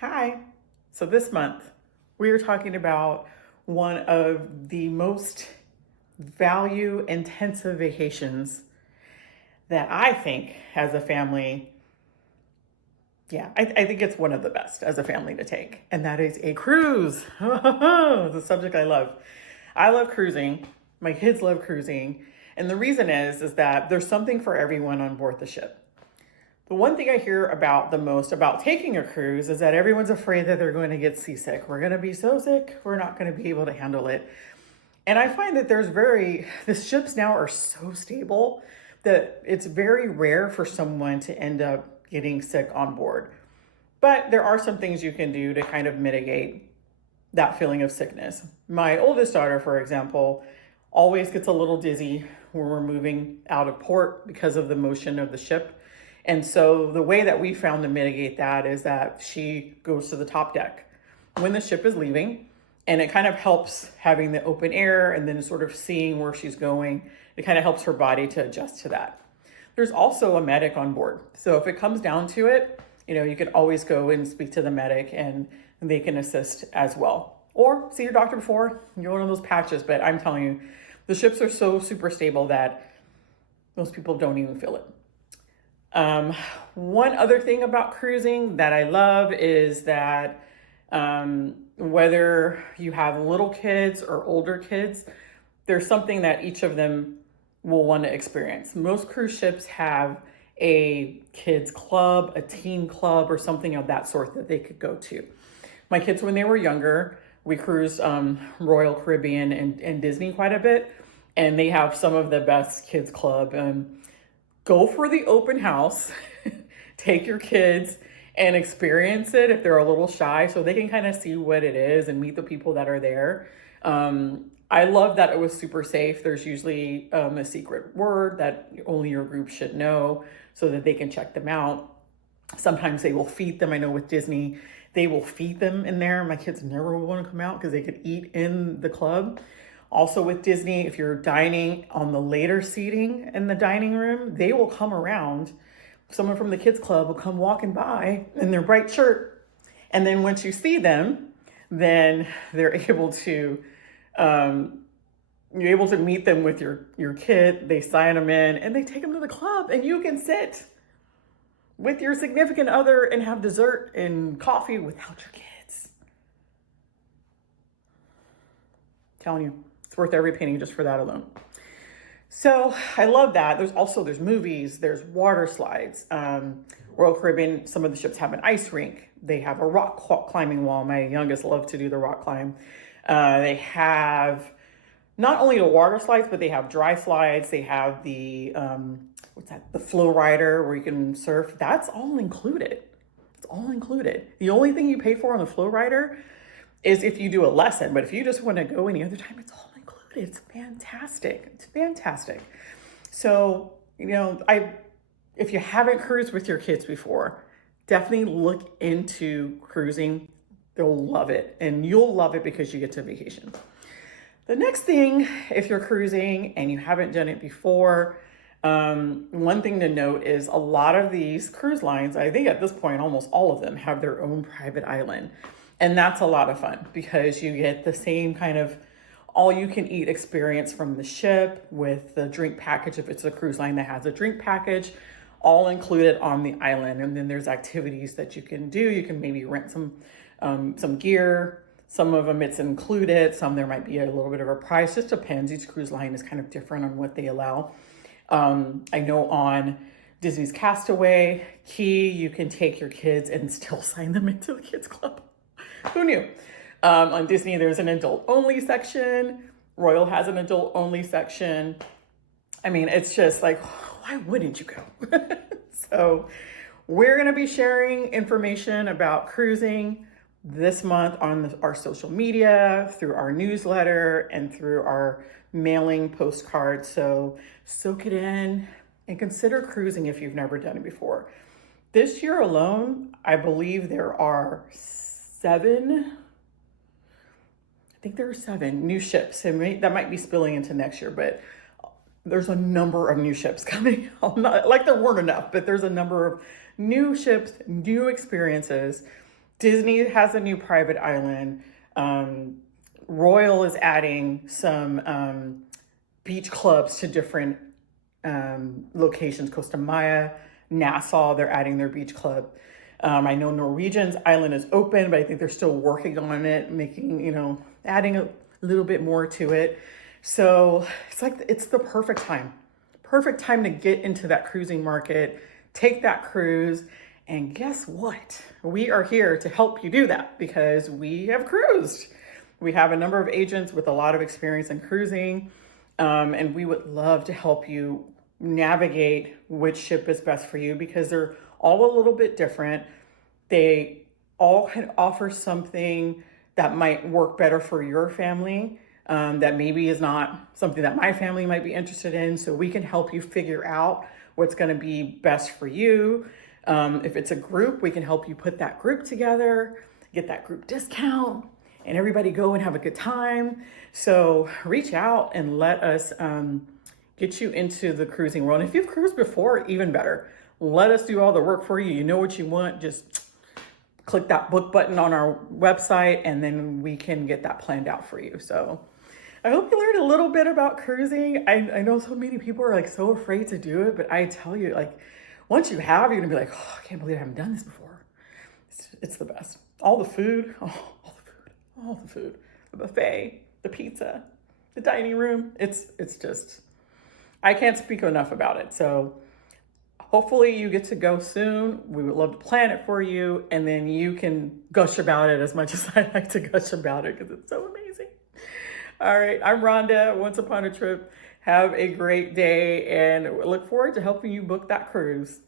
Hi. So this month, we are talking about one of the most value intensive vacations that I think as a family, I think it's one of the best as a family to take, and that is a cruise. The subject I love. I love cruising. My kids love cruising. And the reason is that there's something for everyone on board the ship. The one thing I hear about the most about taking a cruise is that everyone's afraid that they're going to get seasick. We're going to be so sick, we're not going to be able to handle it. And I find that the ships now are so stable that it's very rare for someone to end up getting sick on board. But there are some things you can do to kind of mitigate that feeling of sickness. My oldest daughter, for example, always gets a little dizzy when we're moving out of port because of the motion of the ship. And so the way that we found to mitigate that is that she goes to the top deck when the ship is leaving, and it kind of helps having the open air and then sort of seeing where she's going. It kind of helps her body to adjust to that. There's also a medic on board. So if it comes down to it, you can always go and speak to the medic and they can assist as well. Or see your doctor before you go on those patches. But I'm telling you, the ships are so super stable that most people don't even feel it. One other thing about cruising that I love is that whether you have little kids or older kids, there's something that each of them will want to experience. Most cruise ships have a kids club, a teen club, or something of that sort that they could go to. My kids, when they were younger, we cruised Royal Caribbean and Disney quite a bit, and they have some of the best kids club. Go for the open house, take your kids and experience it if they're a little shy so they can kind of see what it is and meet the people that are there. I love that it was super safe. There's usually a secret word that only your group should know so that they can check them out. Sometimes they will feed them. I know with Disney, they will feed them in there. My kids never want to come out because they could eat in the club. Also with Disney, if you're dining on the later seating in the dining room, they will come around. Someone from the kids club will come walking by in their bright shirt. And then once you see them, then they're able to, you're able to meet them with your kid. They sign them in and they take them to the club, and you can sit with your significant other and have dessert and coffee without your kids. I'm telling you, it's worth every penny just for that alone. So I love that. There's movies, there's water slides. Royal Caribbean, some of the ships have an ice rink. They have a rock climbing wall. My youngest loved to do the rock climb. They have not only the water slides, but they have dry slides. They have the, the flow rider where you can surf. That's all included. It's all included. The only thing you pay for on the flow rider is if you do a lesson. But if you just want to go any other time, it's all included. It's fantastic. It's fantastic. So, if you haven't cruised with your kids before, definitely look into cruising. They'll love it, and you'll love it because you get to vacation. The next thing, if you're cruising and you haven't done it before, one thing to note is a lot of these cruise lines, I think at this point, almost all of them have their own private island. And that's a lot of fun because you get the same kind of all-you-can-eat experience from the ship with the drink package, if it's a cruise line that has a drink package, all included on the island. And then there's activities that you can do. You can maybe rent some gear. Some of them it's included. Some there might be a little bit of a price. Just depends. Each cruise line is kind of different on what they allow. I know on Disney's Castaway, Key, you can take your kids and still sign them into the kids club. Who knew? On Disney, there's an adult-only section. Royal has an adult-only section. I mean, it's just like, why wouldn't you go? So we're going to be sharing information about cruising this month on our social media, through our newsletter, and through our mailing postcards. So soak it in and consider cruising if you've never done it before. This year alone, I believe there are 7 new ships, and that might be spilling into next year, but there's a number of new ships coming out. Not like there weren't enough, but there's a number of new ships, new experiences Disney has a new private island. Um, Royal is adding some beach clubs to different locations. Costa Maya, Nassau, they're adding their beach club. I know Norwegian's island is open, but I think they're still working on it, making, adding a little bit more to it. So it's the perfect time to get into that cruising market, take that cruise. And guess what? We are here to help you do that because we have cruised. We have a number of agents with a lot of experience in cruising, and we would love to help you navigate which ship is best for you because they're all a little bit different. They all can offer something that might work better for your family, that maybe is not something that my family might be interested in. So we can help you figure out what's going to be best for you. If it's a group, we can help you put that group together, get that group discount, and everybody go and have a good time. So reach out and let us get you into the cruising world. And if you've cruised before, even better. Let us do all the work for you. You know what you want. Just click that book button on our website and then we can get that planned out for you. So I hope you learned a little bit about cruising. I know so many people are like so afraid to do it, but I tell you, like, once you have, you're gonna be like, oh, I can't believe I haven't done this before. It's the best. All the food, all the food, the buffet, the pizza, the dining room. It's just, I can't speak enough about it. So hopefully you get to go soon. We would love to plan it for you. And then you can gush about it as much as I like to gush about it because it's so amazing. All right, I'm Rhonda, Once Upon a Trip. Have a great day and look forward to helping you book that cruise.